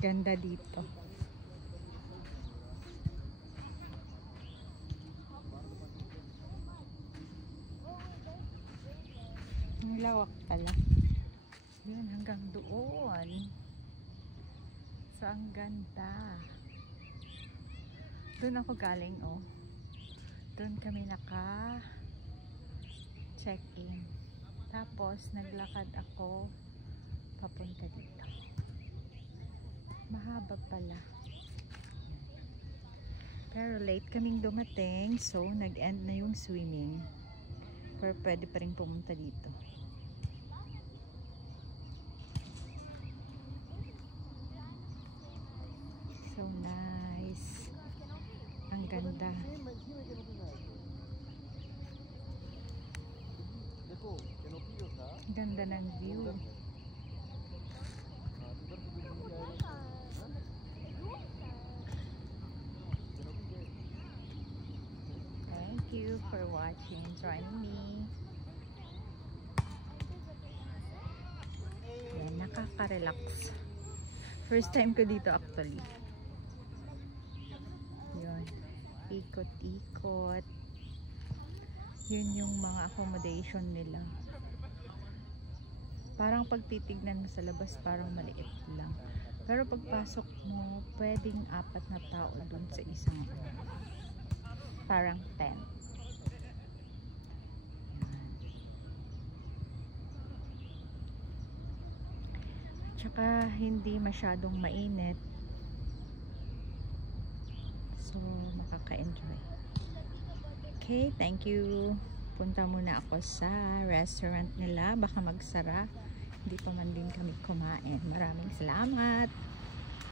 Ganda dito. Ang lawak pala. Yun, hanggang doon. So, ang ganda. Doon ako galing, oh. Doon kami naka-check-in. Tapos, naglakad ako papunta dito. Mahaba pala. Pero late kaming dumating, so nag-end na yung swimming. Pero pwede pa rin pumunta dito. So nice. Ang ganda. Ang ganda ng view. Thank you for watching. Join me. Yan, nakaka-relax. First time ko dito actually. Yun. Ikot-ikot. Yun yung mga accommodation nila. Parang pag titignan mo sa labas, parang maliit lang. Pero pagpasok mo, pwedeng 4 na tao dun sa isang parang tent. Tsaka hindi masyadong mainit. So makaka-enjoy. Okay, thank you. Punta muna ako sa restaurant nila. Baka magsara. Hindi pa man din kami kumain. Maraming salamat.